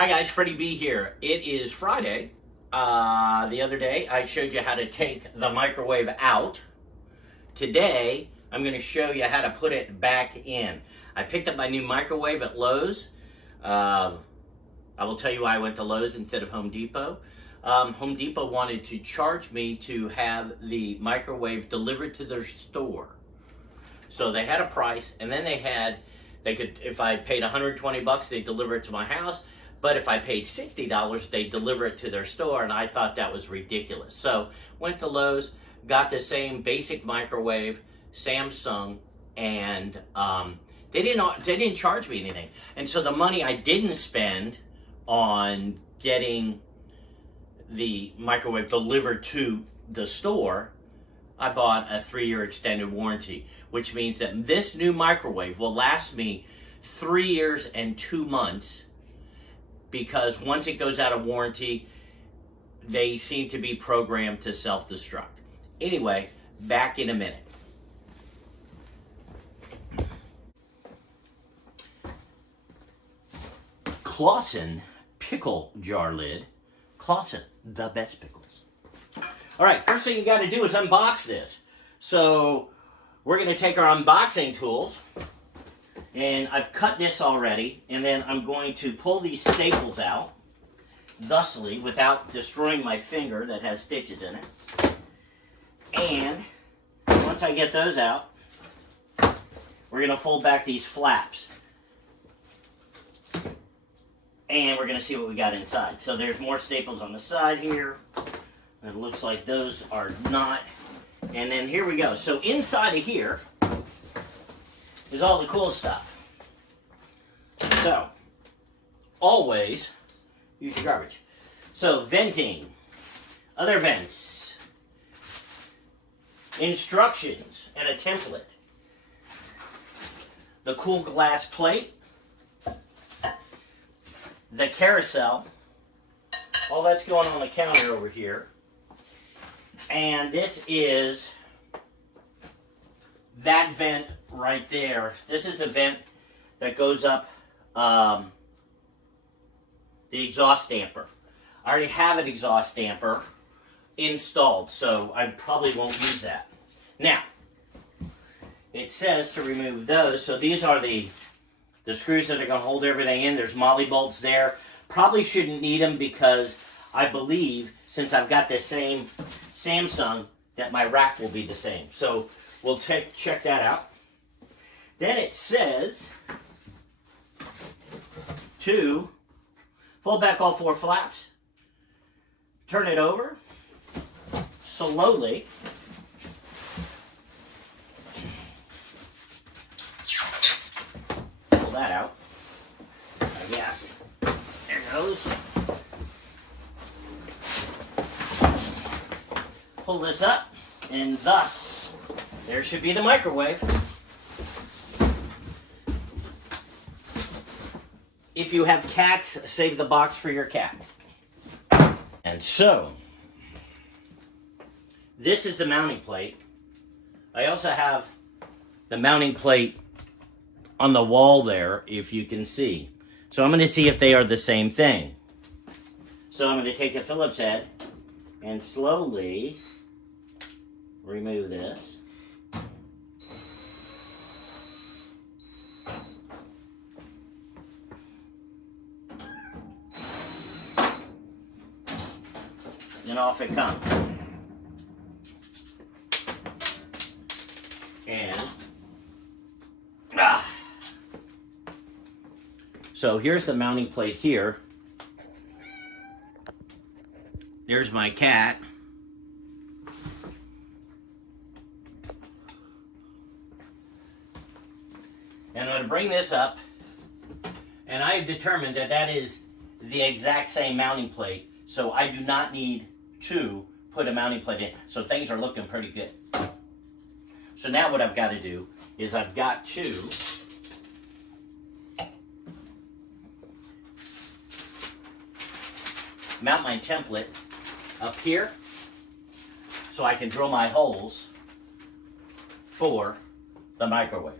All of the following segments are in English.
Hi guys, Freddie B here. It is Friday. The other day I showed you how to take the microwave out. Today I'm going to show you how to put it back in. I picked up my new microwave at Lowe's. I will tell you why I went to Lowe's instead of Home Depot. Home Depot wanted to charge me to have the microwave delivered to their store. So they had a price, and then they could, if I paid $120, they'd deliver it to my house. But if I paid $60, they'd deliver it to their store, and I thought that was ridiculous. So went to Lowe's, got the same basic microwave, Samsung, and they didn't charge me anything. And so the money I didn't spend on getting the microwave delivered to the store, I bought a 3-year extended warranty, which means that this new microwave will last me 3 years and 2 months. Because once it goes out of warranty, they seem to be programmed to self-destruct. Anyway, back in a minute. Claussen pickle jar lid. Claussen, the best pickles. All right, first thing you got to do is unbox this. So we're going to take our unboxing tools. And I've cut this already, and then I'm going to pull these staples out, thusly, without destroying my finger that has stitches in it. And once I get those out, we're going to fold back these flaps. And we're going to see what we got inside. So there's more staples on the side here. It looks like those are not. And then here we go. So inside of here is all the cool stuff. So, always use your garbage. So, venting, other vents, instructions, and a template. The cool glass plate, the carousel, all that's going on the counter over here. And this is that vent right there. This is the vent that goes up the exhaust damper. I already have an exhaust damper installed, so I probably won't use that. Now, it says to remove those, so these are the screws that are going to hold everything in. There's molly bolts there. Probably shouldn't need them because I believe, since I've got the same Samsung, that my rack will be the same. So we'll check that out. Then it says to fold back all 4 flaps, turn it over slowly, pull that out, I guess. There it goes. Pull this up, and thus, there should be the microwave. If you have cats, save the box for your cat. And so, this is the mounting plate. I also have the mounting plate on the wall there, if you can see. So I'm going to see if they are the same thing. So I'm going to take the Phillips head and slowly remove this. And off it comes. And so here's the mounting plate here. There's my cat. And I'm going to bring this up, and I have determined that that is the exact same mounting plate, so I do not need to put a mounting plate in. So things are looking pretty good. So now what I've got to do is I've got to mount my template up here so I can drill my holes for the microwave.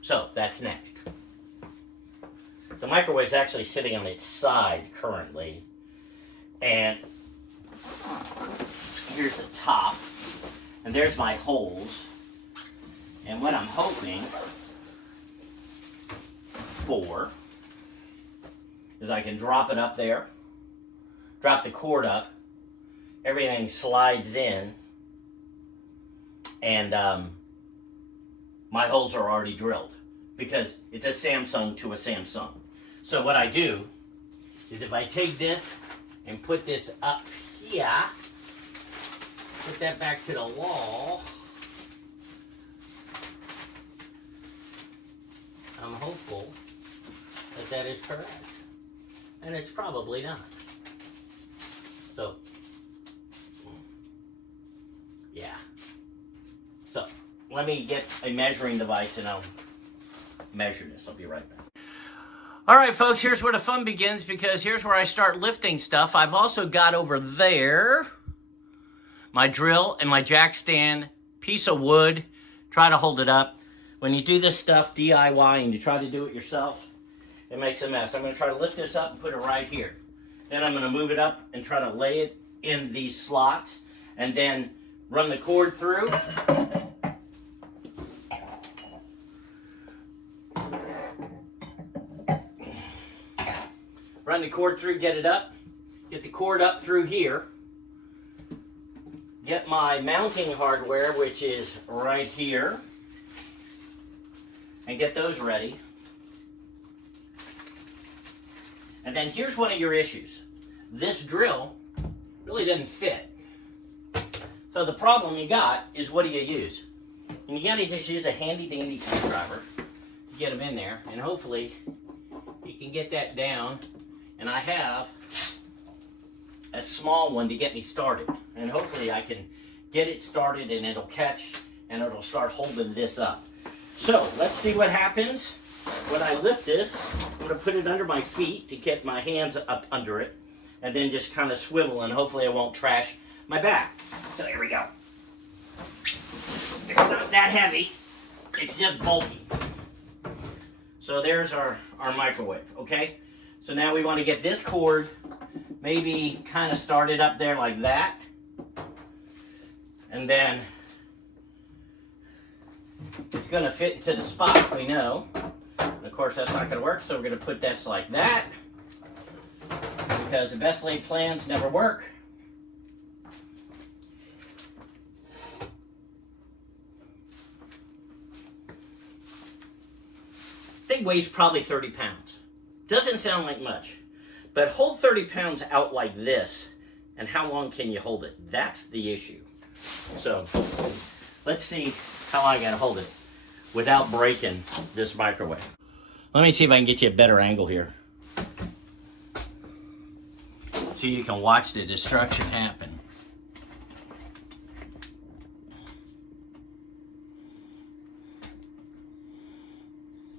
So that's next. The microwave's actually sitting on its side currently. And here's the top. And there's my holes. And what I'm hoping for is I can drop it up there, drop the cord up, everything slides in, and my holes are already drilled because it's a Samsung to a Samsung. So what I do is if I take this and put this up here, put that back to the wall, I'm hopeful that that is correct. And it's probably not. So, yeah. So, let me get a measuring device and I'll measure this. I'll be right back. All right, folks, here's where the fun begins because here's where I start lifting stuff. I've also got over there my drill and my jack stand, piece of wood. Try to hold it up. When you do this stuff DIY and you try to do it yourself, it makes a mess. I'm going to try to lift this up and put it right here. Then I'm going to move it up and try to lay it in these slots and then run the cord through. Run the cord through, get it up. Get the cord up through here. Get my mounting hardware, which is right here. And get those ready. And then here's one of your issues. This drill really didn't fit. So the problem you got is, what do you use? And you gotta just use a handy dandy screwdriver to get them in there, and hopefully you can get that down. And I have a small one to get me started, and hopefully I can get it started and it'll catch and it'll start holding this up. So let's see what happens when I lift this. I'm going to put it under my feet to get my hands up under it, and then just kind of swivel, and hopefully I won't trash my back. So here we go. It's not that heavy, it's just bulky. So there's our microwave, okay? So now we want to get this cord maybe kind of started up there like that. And then it's going to fit into the spot, we know. And of course that's not going to work, so we're going to put this like that. Because the best laid plans never work. Thing weighs probably 30 pounds. Doesn't sound like much, but hold 30 pounds out like this, and how long can you hold it? That's the issue. So let's see how long I gotta hold it without breaking this microwave. Let me see if I can get you a better angle here, so you can watch the destruction happen.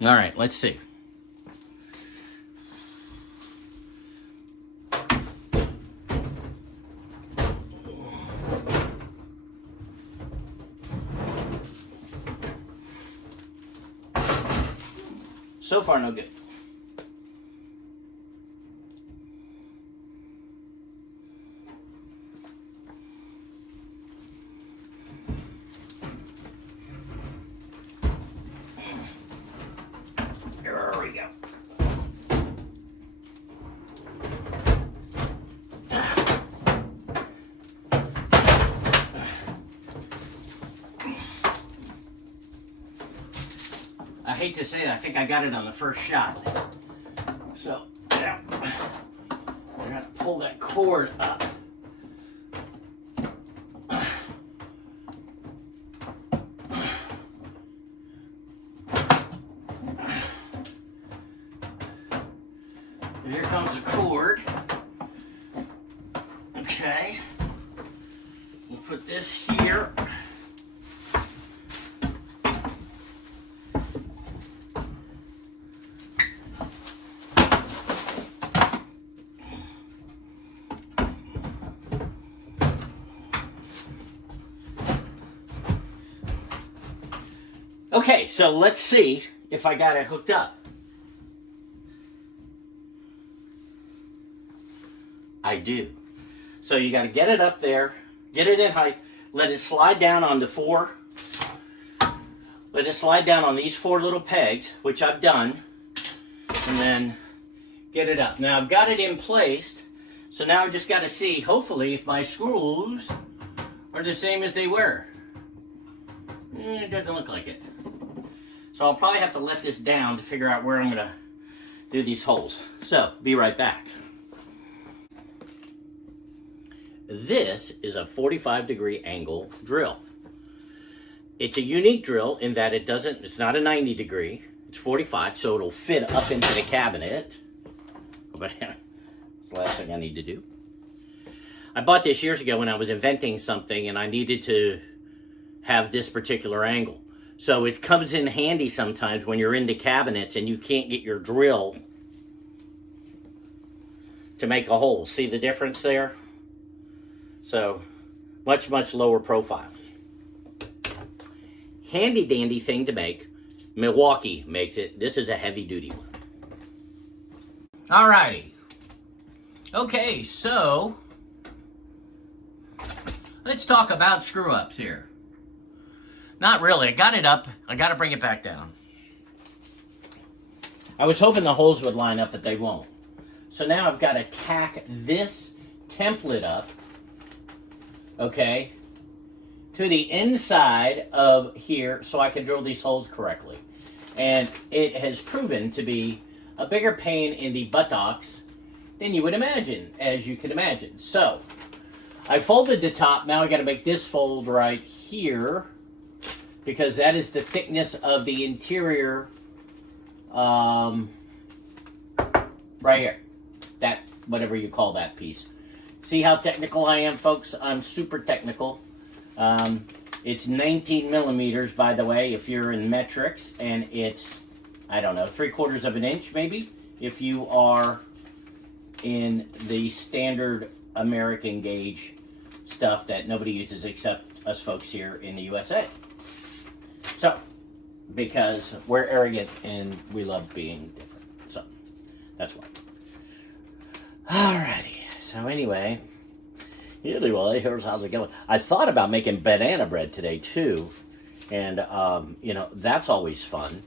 All right, let's see. So far, no good. There we go. I hate to say it, I think I got it on the first shot. So, yeah, we're gonna pull that cord up. And here comes the cord. Okay, we'll put this here. Okay, so let's see if I got it hooked up. I do. So you got to get it up there, get it in height, let it slide down onto four. Let it slide down on these four little pegs, which I've done, and then get it up. Now I've got it in place, so now I've just got to see, hopefully, if my screws are the same as they were. It doesn't look like it. So I'll probably have to let this down to figure out where I'm going to do these holes. So, be right back. This is a 45-degree angle drill. It's a unique drill in that it's not a 90 degree, it's 45, so it'll fit up into the cabinet. But that's the last thing I need to do. I bought this years ago when I was inventing something and I needed to have this particular angle. So it comes in handy sometimes when you're into cabinets and you can't get your drill to make a hole. See the difference there? So much, much lower profile. Handy dandy thing to make. Milwaukee makes it. This is a heavy duty one. Alrighty. Okay, so let's talk about screw ups here. Not really. I got it up. I got to bring it back down. I was hoping the holes would line up, but they won't. So now I've got to tack this template up, okay, to the inside of here so I can drill these holes correctly. And it has proven to be a bigger pain in the buttocks than you would imagine, as you can imagine. So I folded the top. Now I got to make this fold right here because that is the thickness of the interior right here. That, whatever you call that piece. See how technical I am, folks? I'm super technical. It's 19 millimeters, by the way, if you're in metrics, and it's, I don't know, 3/4 of an inch, maybe, if you are in the standard American gauge stuff that nobody uses except us folks here in the USA. So, because we're arrogant and we love being different. So, that's why. Alrighty. So anyway, here's how they're going. I thought about making banana bread today too, and you know, that's always fun.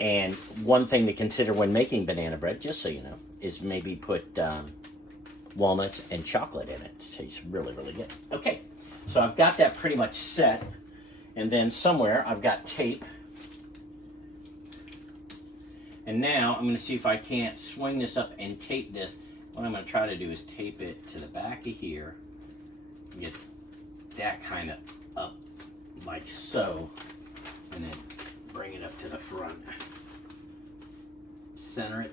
And one thing to consider when making banana bread, just so you know, is maybe put walnuts and chocolate in it. It tastes really, really good. Okay, so I've got that pretty much set, and then somewhere I've got tape. And now I'm going to see if I can't swing this up and tape this. What I'm going to try to do is tape it to the back of here. Get that kind of up like so. And then bring it up to the front. Center it.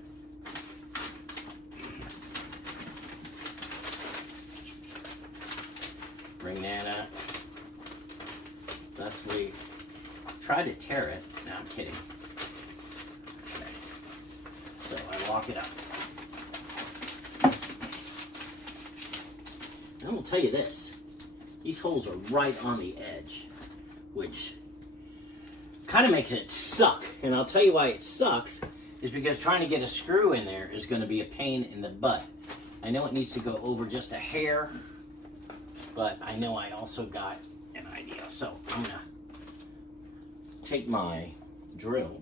Bring that up. Thusly. Try to tear it. No, I'm kidding. So I lock it up. And I'm going to tell you this. These holes are right on the edge, which kind of makes it suck. And I'll tell you why it sucks is because trying to get a screw in there is going to be a pain in the butt. I know it needs to go over just a hair, but I know I also got an idea. So I'm going to take my drill.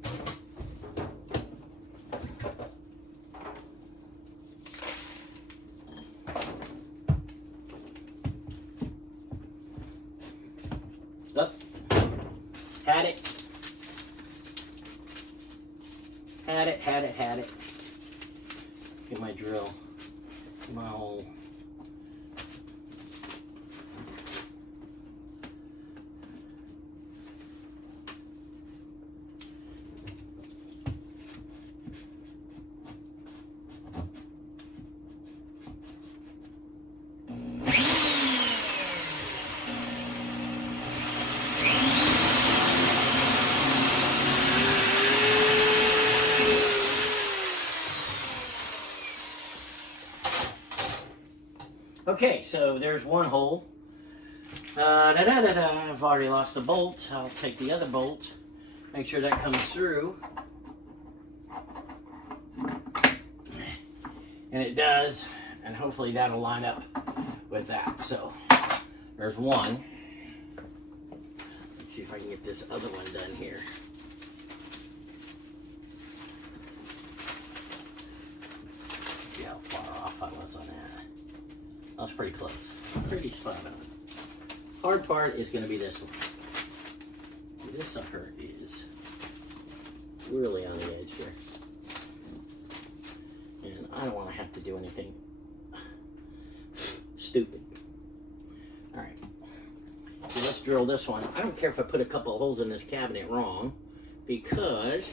Up. Had it. Had it. Get my drill. Get my hole. Okay, so there's one hole. I've already lost the bolt. I'll take the other bolt. Make sure that comes through. And it does, and hopefully that'll line up with that. So there's one. Let's see if I can get this other one done here. See how far off I was on that. I was pretty close. Pretty spot on. Hard part is going to be this one. This sucker is really on the edge here. And I don't want to have to do anything stupid. All right. So let's drill this one. I don't care if I put a couple of holes in this cabinet wrong, because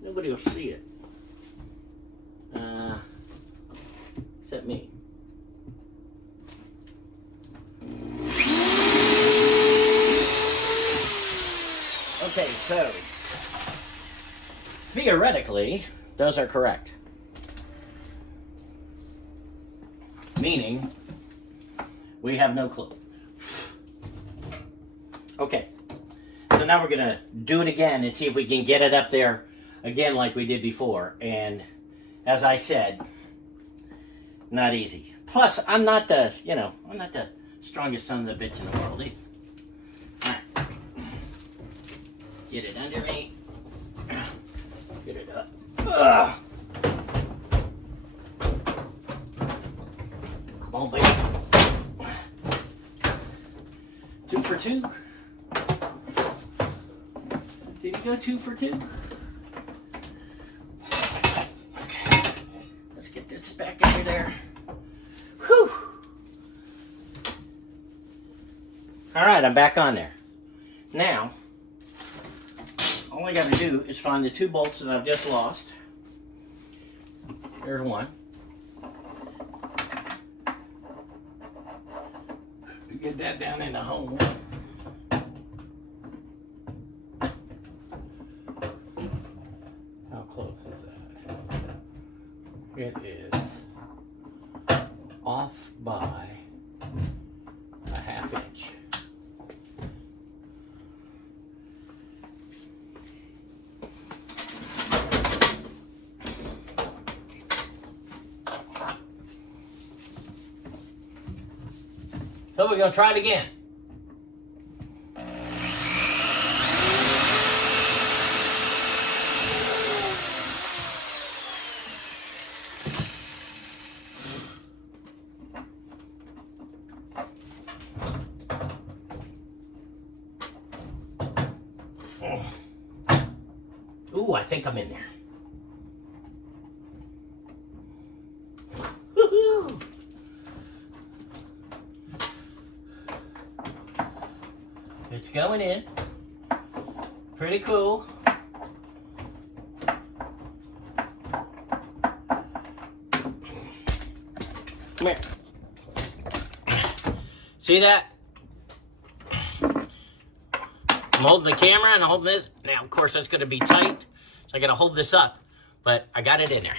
nobody will see it. Except me. Okay, so theoretically, those are correct. Meaning, we have no clue. Okay, so now we're gonna do it again and see if we can get it up there again like we did before. And as I said, not easy. Plus, I'm not the strongest son of a bitch in the world either. All right, get it under me. Get it up. Ugh. Come on, baby. 2 for 2. Did he go 2 for 2? Okay. Let's get this back under there. Whew. All right, I'm back on there. Now, all I got to do is find the 2 bolts that I've just lost. There's one. Get that down in the hole. How close is that? It is off by a 1/2 inch. So we're going to try it again. Ooh, I think I'm in there. Woohoo! It's going in. Pretty cool. Come here. See that? I'm holding the camera and I'm holding this. Now, of course, that's going to be tight. So I got to hold this up. But I got it in there.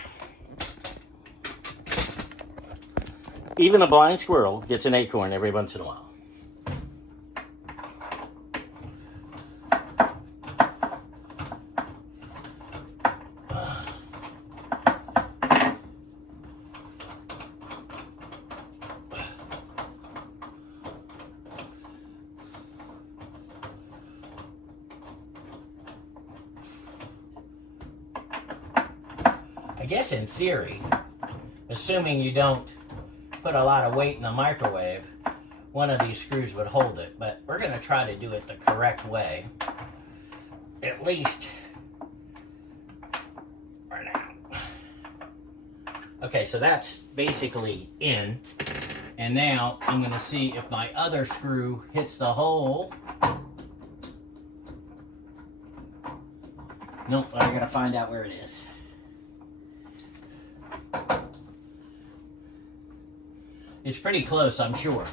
Even a blind squirrel gets an acorn every once in a while. I guess in theory, assuming you don't put a lot of weight in the microwave, one of these screws would hold it. But we're going to try to do it the correct way. At least right now. Okay, so that's basically in. And now I'm going to see if my other screw hits the hole. Nope, I got to find out where it is. It's pretty close, I'm sure.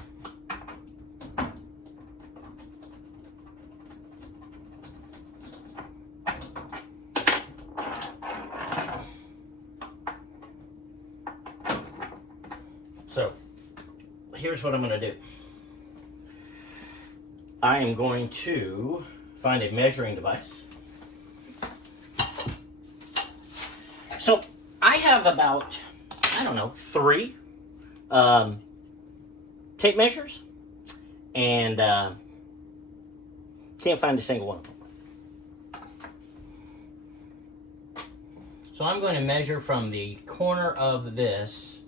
So, here's what I'm going to do. I am going to find a measuring device. So, I have about, I don't know, 3 tape measures, and can't find a single one of them. So I'm going to measure from the corner of this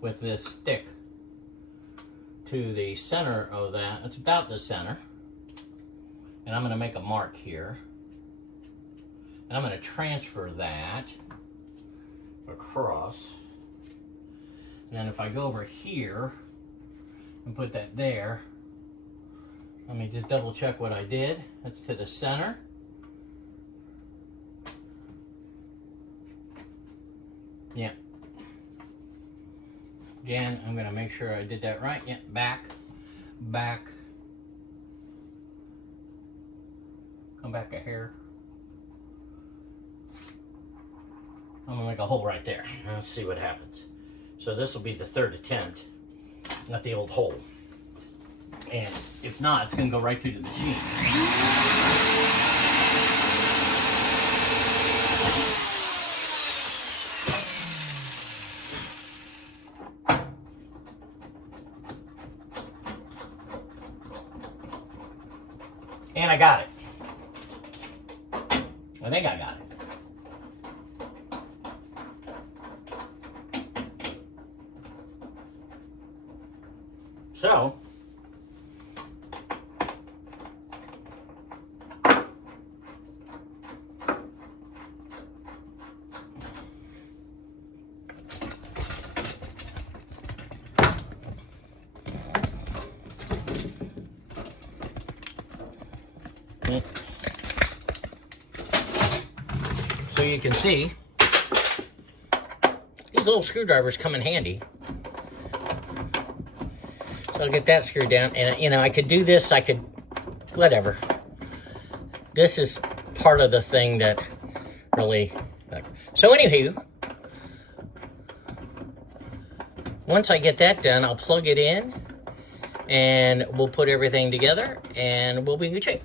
with this stick to the center of that. It's about the center. And I'm going to make a mark here. And I'm going to transfer that across. And then if I go over here and put that there, let me just double check what I did. That's to the center. Yeah. Again, I'm going to make sure I did that right. Yeah, back, back. Come back a hair. I'm going to make a hole right there. Let's see what happens. So this will be the 3rd attempt at the old hole. And if not, it's going to go right through the machine. And I got it. I think I got it. So, so you can see, these little screwdrivers come in handy. So I'll get that screwed down, and you know, I could do this, I could, whatever. This is part of the thing that really, so anywho, once I get that done, I'll plug it in, and we'll put everything together, and we'll be in good shape.